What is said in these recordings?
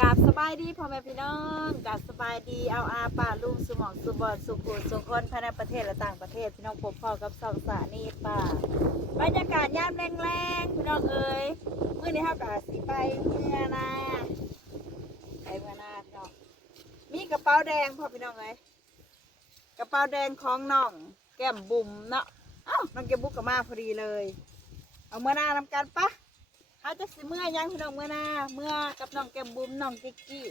กราบสบายดีพ่อแม่พี่น้องกราบสบายดีเอาอาป่าลุงสมองสุบอดสุขุสุขคนภายในประเทศและต่างประเทศพี่น้องพบพ่อกับสองสานีป่าบรรยากาศยามแรงๆพี่น้องเอ๋ยเมื่อนี้ครับกาสีไปเมื่อนาไปเมื่อนาพี่น้องมีกระเป๋าแดงพ่อพี่น้องเอ๋ยกระเป๋าแดงของน้อง แก้มบุ๋มเนาะเอ้าน้องแก้มบุ๋มก็มาพอดีเลย เอาเมื่อนานำกันปะ เขาจะสิเมื่อยังพี่น้องเมื่อหน้าเมื่อกับน้องแก้มบุ้มน้องกิ๊กกี้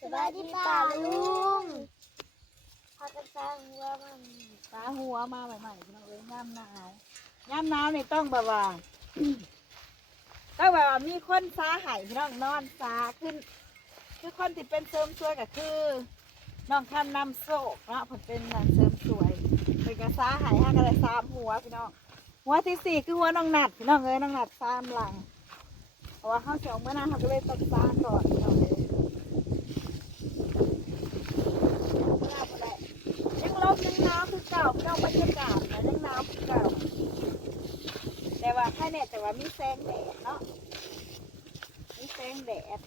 สบายดีป่าลุงพากันสร้างว่ามันตาหัวมาใหม่ๆพี่น้องเอ้ยย่ำหนาวย่ำหนาวนี่ต้องแบบว่าต้องแบบว่ามีคนซาใหายพี่น้องนอนซาขึ้น คือคนที่เป็นเสริมสวยก็คือน้องคำนำโศกเนาะผมเป็นงานเสริมสวยเป็นกระซาหายห้ากันเลยสามหัวพี่น้อง หัวที่สี่คือหัวน้องหนัดพี่น้องเอ้ยน้องหนัดสามหลังเพราะว่าเขาเสียงเมื่อนาเขาก็เลยต้องซาก่อนพี่น้องเอ้ยยังลมยังนาวคือเก่าพี่น้องบรรยากาศนะยังนาวคือเก่าแต่ว่าแค่เนี่ยแต่ว่ามีแสงแดดเนาะมีแสงแดด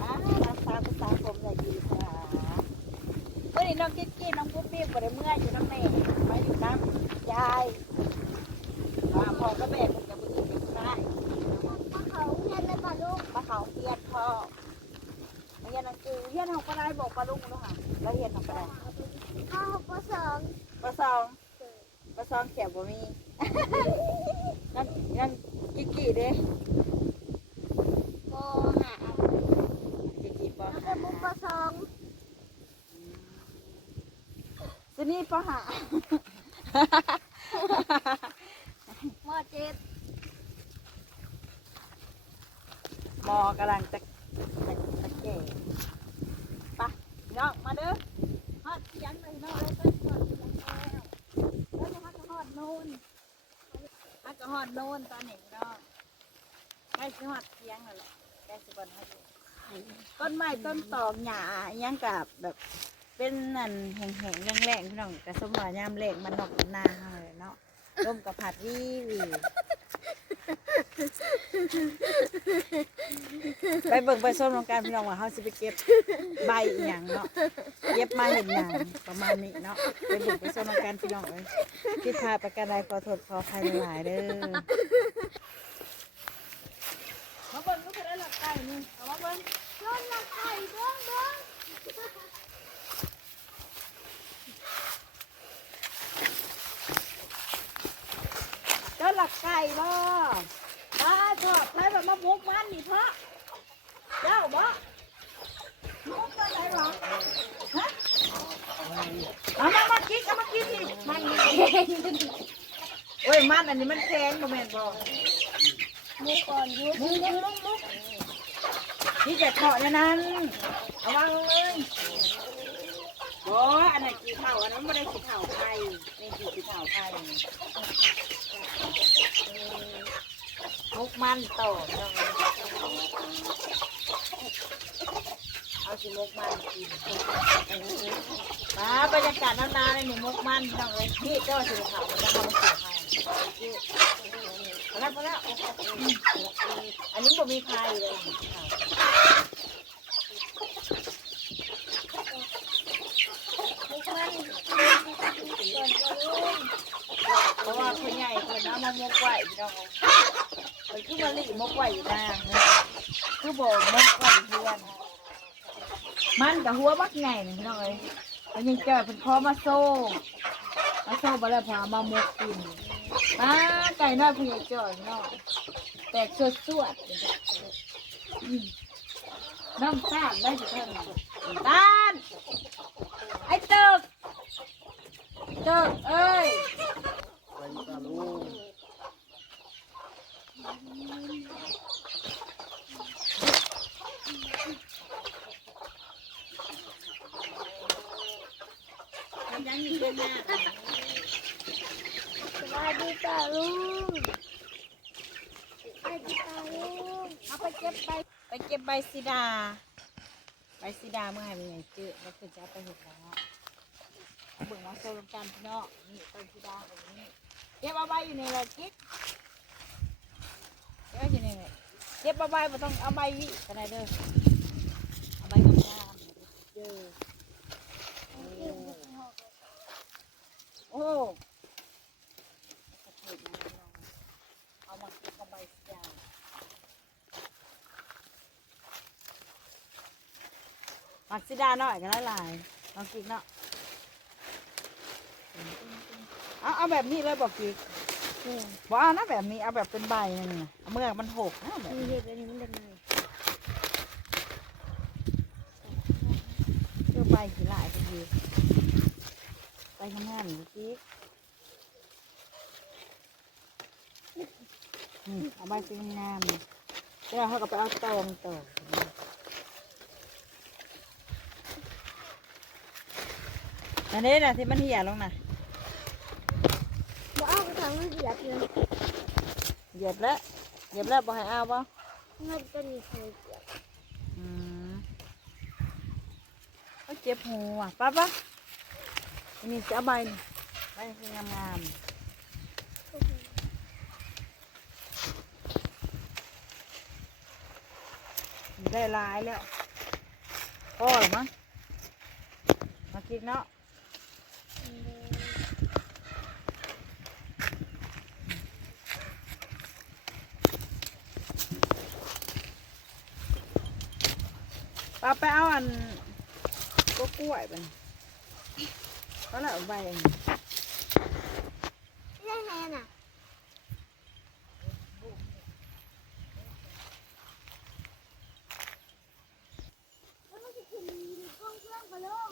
อ่ารักษาภาษาผมเลยดีค่ะเมื่อนี้น้องกิ๊กกี้น้องปุ๊ บปี้บ่ได้เมื่อยอยู่น้ำแม่มาอยู่น้ำยายอ่าพ่อก็แบกมันกับมือเป็นได้พาเขาเรียนเลยป่าลุงมาเขาเรียนพ่อเรียนหนังสือเรียนของปลายบอกปลาลุงด้วยค่ะแล้วเรียนของปลายข้าวปสองปลาซองปลาซองเขียวบ่มีนั่นนั่นกิ๊กกี้เด้ โมหะ กิ๊กกี้ปอ แล้วก็ หา มุกปสอง สนี่ปอหามอเจ็ดหมอกำลังจะจะจะแก่ไปะน้องมาเด้อฮอดเสียงเลยน้องเลยต้นฮอดเสียงแล้วแล้วจะฮอดจะฮอดโน่นฮอดจะฮอดโน่นตอนนี้น้องใกล้จะฮอดเสียงแล้วแหละใกล้จะบนให้ดูต้นไม้ต้นตอกหญ้าอิหยังกับแบบ เป็นนั่นแห้งๆแรงๆพี่น้องกระสมว่ายามแรงมันนอกหน้าเฮาเลยเนาะลมกับผัดวีวีไปเบิ่งไปส้มลงการพี่น้องว่าเฮาสิไปเก็บใบอีหยังเนาะเก็บมาเห็นหยังประมาณนี้เนาะไปเบิ่งไปส้มลงการพี่น้องเอ้ยที่พาประกันใดขอโทษขออภัยหลายเด้อมาเบิ่งลูกได้หลักไก่นี่เอามาเบิ่งต้นละไข่เบิ้งเบิ้ง เจ้าหลัก ไก่บ่บ้าชอบใช้แบบมาบุกมันนี่เพราะเจ้าบ่มุกอะไรหรอฮะเอามามากิ๊กเอามากิ๊กสิมันโอ้ยมันอันนี้มันแข็งบ่แม่นบ่มุกก่อนยุบมุกมุกมุกมุกนี่จะเถาะในนั้นเอาวางลงเลย บ่อันนั้นกี่เท่าอันนั้นไม่ได้กี่เท่าไข่นี่กี่เท่าไข่มุกมันโตเอาสิมุกมันกินมาบรรยากาศนานๆเลยหนูมกมันพี่น้องเลยนี่เจ้าสิเขามันจะทำมาเสียให้พอแล้วพอแล้วอันนี้บ่มีใครเลย มันก่อนเพราะว่าคนใหญ่คนเอามามกไหว้พี่น้องมันคือมะลิมกไหวอยู่นานคือบ่มกไหวเพื่อนมันกับหัวบักใหญ่นี่พี่น้องเลยมันยังเจอเป็นคอมาโซ่มาโซ่ไปแล้วพามามกกินมาไก่น้อยพี่ใหญ่จ่อยเนาะแตกสวดสวดน้ำตาลได้จุดเท่าไหร่ตาลไอ้เติก เติกเอ้ยยังมีกันนะสวัสดีป่าลุงสวัสดีป่าลุงเอาไปเก็บใบไปเก็บใบสีดา ใบสีดาเมื่อไหร่เป็นไงจื้อแล้วคือจะเอาไปเห็ดแล้ว เบิ่งมาโซลกันพี่น้องนี่ต้นสีดาแบบนี้เก็บเอาใบอยู่ในรถกิ๊กเก็บอยู่ในนี่เก็บเอาใบไม่ต้องเอาใบวิกันไหนเด้อเอาใบงามๆเด้อโอ้เอามาเก็บเอาใบสีดามักซิดาหน่อยก็ได้หลายลองกินเนาะ เอาเอาแบบนี้เลยบอกกิกเนี่ยบอกเอานะแบบนี้เอาแบบเป็นใบนั่นน่ะเอาเมื่อมันหกนะแบบมีนี้เห็ดอันนี้มันเป็นไงเพื่อใบกี่หลายก็ดีใบงามๆนี่กิกนี่เอาใบสีงามๆนี่เดี๋ยวเขาก็ไปเอาตองต่ออันนี้นะที่มันเหี่ยลงนะ บ่เอากระถางมันเสียบเลยเหยียบแล้วเหยียบแล้วบอให้เอาป่ะมันก็มีเคยเสียบอืมก็เจ็บหูอะป้าป้าอันนี้จะเอใบนี่ใบคืองามงามๆได้ลายแล้วพ่อหรือมั้งมากินเนาะ ป้าไปเอาอันก็กล้วยไปก็แล้วเอาใบอันนี้ได้ไงน่ะแล้วมันจะขึ้นกล้องเครื่องป่าลุง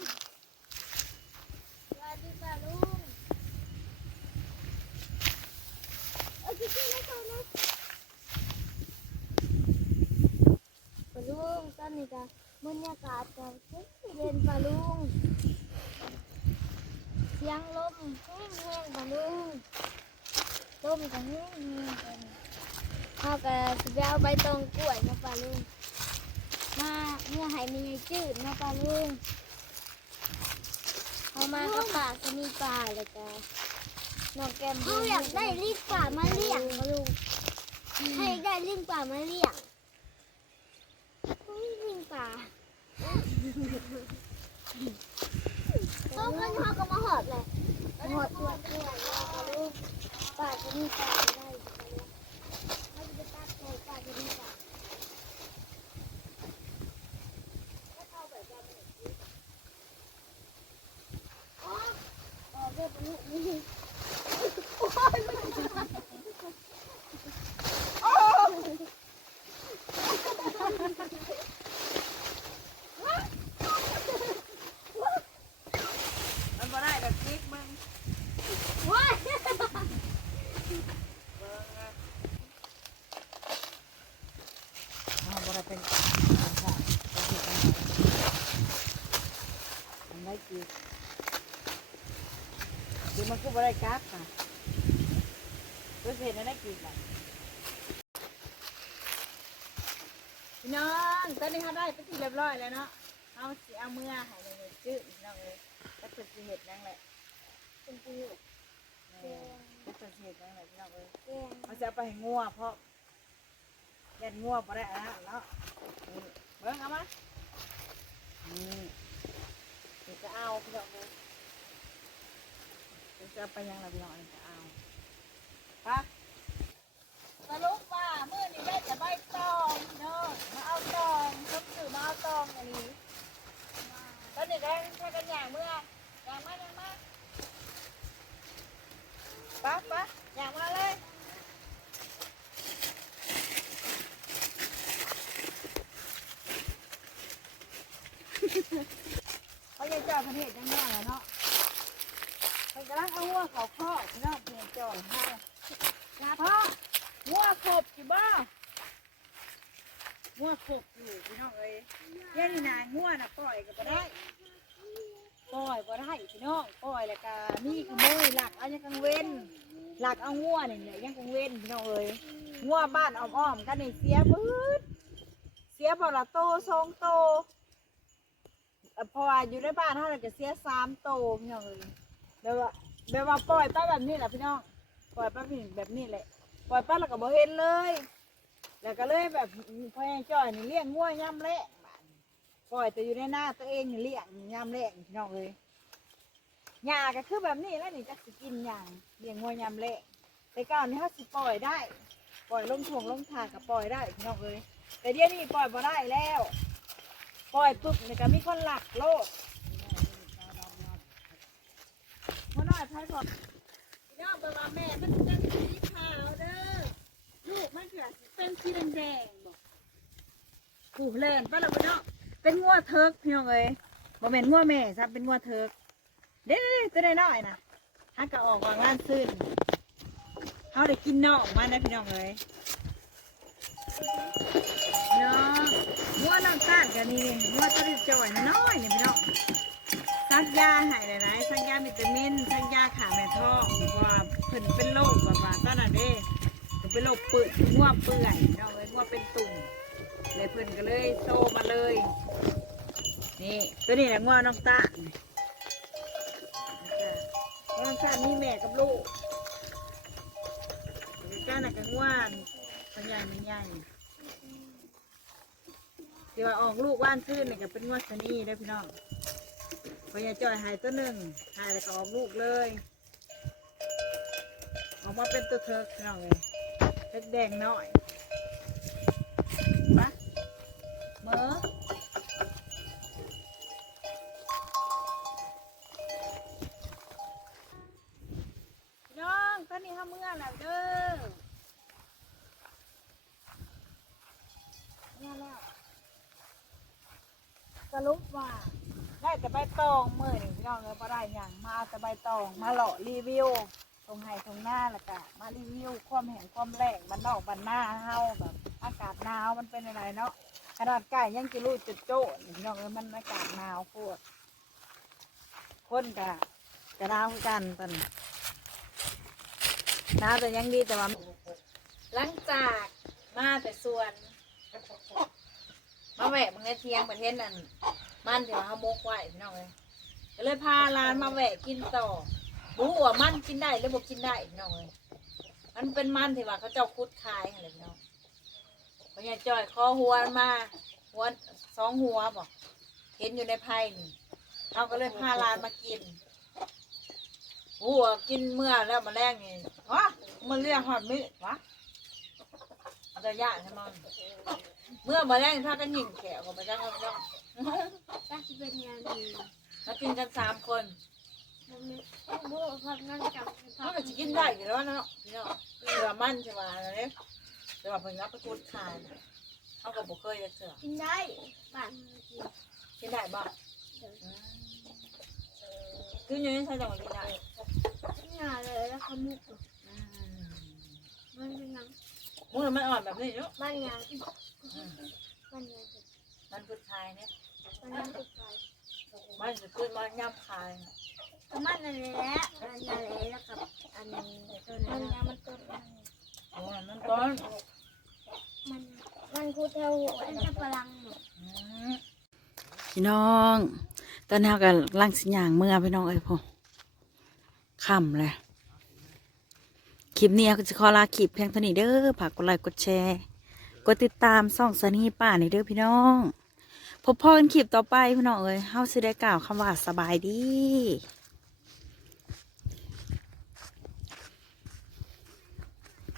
สวัสดีป่าลุงเอาจริงๆแล้วก่อนะลุงตอนนี้ก็ บรรยากาศก็เย็นป่าลุง เสียงลมแห้งแห้งๆป่าลุงลมก็แห้งแห้งกันเขาก็สิไปเอาใบตองกล้วยมาป่าลุง มาเมื่อให้มีไอ้จืดมาป่าลุงเอามากับป่าก็มีป่าแล้วก็น้องแก้มเขาอยากได้ลิงป่ามาเลี้ยงป่าลุงให้ได้ลิงป่ามาเลี้ยงอุ๊ ยลิงป่าเขาก็เขาก็มาหอดเลยหอดตัวกล้วยป่าลุงป่าจะมีป่าได้ป่าลุงเขาจะไปตัดไก่ป่าจะมีป่า อ๋อเด็กนี่นี่ มันบ่ได้แบบกิ๊กมึง ว้าย เอาบ่ได้เป็นค่ะมันได้กิ๊ก เดี๋ยวมันก็บ่ได้กักค่ะเพื่อเห็นได้กิ๊กอะพี่น้องตอนนี้เขาได้ไปที่เรียบร้อยแล้วเนาะเอาสิเอาเมื่อหายเลยจื้อพี่น้องเลยก็เป็นสิเห็ดนั่งแหละเป็นปีแม่ก็เป็นสิเห็ดนั่งแหละพี่น้องเลยเขาจะไปงัวเพราะยันงัวบ่ได้อะนะเนาะเบิ่งเอามานี่จะเอาพี่น้องเลย จะเอาไปยังราพี่น้องเดี๋ยวจะเอาปะสรุปว่ามื้อนี้ได้แต่ใบตองพี่น้องมาเอาตองต้มสื่อมาเอาตองอันนี้ตอนนี้ได้แค่กันอย่างเมื่ออย่างมาอย่างมากปะปะอย่างมาเลยเขาจะเจาะประเทศยังไงเนาะเขากำลังเอาหัวเขาข้อพี่น้องเพียงจอยให้พ่อหัวขบสิบ้าหัวขบอยู่พี่น้องเอ้ยยันนี่นาหัวน่ะปล่อยก็บ่ได้ ปล่อยบ่ได้พี่น้องปล่อยแล้วก็มีขโมยหลักเอายังกังเว้นหลักเอางัวนี่แหละยังกังเว้นพี่น้องเอ้ยงัวบ้านอ้อมๆกันนี่เสียบิดเสียพอละโตสองโตพออยู่ในบ้านเท่าไหร่จะเสียสามโตพี่น้องเอ้ย แบบว่าแบบว่าปล่อยไปแบบนี้แหละพี่น้องปล่อยไปแบบนี้แหละปล่อยไปแล้วก็บ่เห็นเลย แล้วก็เลยแบบพ่อแม่จ้อยนี่เลี้ยงงัวย่ำแระปล่อยแต่อยู่ในหน้าตัวเองนี่เลี้ยงย่ำแระพี่น้องเอ้ยหญ้าก็คือแบบนี้แล้วนี่จะสิกินอย่างเลี้ยงงัวยามเละแต่ก่อนนี่เขาสิปล่อยได้ ปล่อยลงทงลงทางก็ปล่อยได้พี่น้องเอ้ยแต่เดี๋ยวนี้ปล่อยบ่ได้แล้ว ปล่อยปุ๊บนี่ก็มีคนหลักโลด มาหน่อยไพ่พอพี่น้องเบิ่งว่าแม่มันเป็นสีขาวเด้อลูกมันคือสิเป็นสีแดงๆบอกผูกเล่นป้าเราพี่น้องเป็นงัวเทิกพี่น้องเอ้ยบ่แม่นงัวแม่ซับเป็นงัวเทิกเด้ๆตัวน้อยๆนะฮักก็ออกวางล้านซื่นเขาได้กินนอกมานะพี่น้องเลยเนาะมัวน้ำตาลกันนี่มัวตัวจ่อยน้อยๆนี่พี่น้องซักยาให้เลยนะซักยาวิตามินซัก ว่าเพิ่นเป็นโรคแบบว่าตอนนั้นเด้เพิ่นเป็นโรคปื่อยงัวเปื่อยน้องเลยงัวเป็นตุ่มเลยเพิ่อนก็เลยโตมาเลย นี่ตัวนี้แหละงัวน้ำตาลน้องชามีแม่กับลูกก้าน่ะกังวานมันใหญ่มันใหญ่เดี๋ยวาออกลูกว่านซื่นนี่ก็เป็นงวดชนีได้พี่น้องพอยาจอยหายตัวหนึ่งหายแล้วก็ออกลูกเลย ออกมาเป็นตัวเทิร์กพี่อยเล็กแดงหน่อยปะเมอพี่น้องตอนนี้เขาเมื่อแล้วเด้อเมื่อแล้วสรุปว่าได้แต่ใบตองมื่อนี่พี่น้องเลยพอได้อย่างมาเอาแต่ใบตองมาหล่อรีวิว รงไห้ตรงหน้าแล้วก็มารีวิวความแห้งความแรงบันนอกบันหน้าเฮาแบบอากาศหนาวมันเป็นอะไรเนาะขนาดไก่ยังจะรู้จุดโจ้ยพี่น้องเอ้ยมันอากาศหนาวโคตรคนกะกะหนาวกันตอนนี้น้าแต่ยังดีแต่ว่าหลังจากมาแต่ส่วนมาแหวะมึงในเทียงประเทศนั่นมันที่ว่าเขามกไว้พี่น้องเลยก็เลยพาลานมาแหวะกินต่อ รู้ว่ามันกินได้หรือบอกกินได้พี่น้องเลยมันเป็นมันที่ว่าเขาเจ้าคุดคายอะไรพี่น้องพญาจอยคอหัวมันมาหัวสองหัวบอกเห็นอยู่ในไพ่นี่เขาก็เลยพาหลานมากินหัวกินเมื่อแล้วมาแรงนี่วะมันเรียกหอดมิวะมันจะยากใช่ไหมเมื่อมาแรงถ้ากันยิงแขวของพระเจ้าพระเจ้าก็จะเป็นงานดีแล้วกินกันสามคนมันมี โบ้ความนั่งจับเขาก็จะกินได้อยู่แล้วนะเนาะพี่เนาะเสือมันใช่ไหมเนี่ยแต่ว่าเพิ่งรับไปกดขายเขาก็บอกเคยจะเสือกินได้บ้านกินกินได้บ้างคืออยู่ในใช้จังหวัดกินได้งานได้เลยแล้วเขามุกมันเป็นงานมึงมันอ่อนแบบนี้เนาะบ้านงานอืมบ้านงมันกุดขายเนี่ยบ้านงานติดไปมันจะขึ้นมันย่ำขายก็ มันนั่นแหละนงานเลแล้วกับอันนี้ตัวนั้นงมันต้นมันโอ้ยมันก้อนมันมันคูเทวอันจะพลังหมดพี่น้อง ตอนนี้เรากับลังสิญางเมื่อพี่น้องเอ้ยพ่อค่ำเลยคลิปนี้ก็จะขอลาคลิปเพียงเท่านี้เด้อฝากกดไลค์กดแชร์ กดติดตามส่องสนีป่าในเด้อพี่น้อง พบพ่อกันคลิปต่อไปพี่น้องเอ้ยเฮาสิได้กล่าวคำว่าสบายดี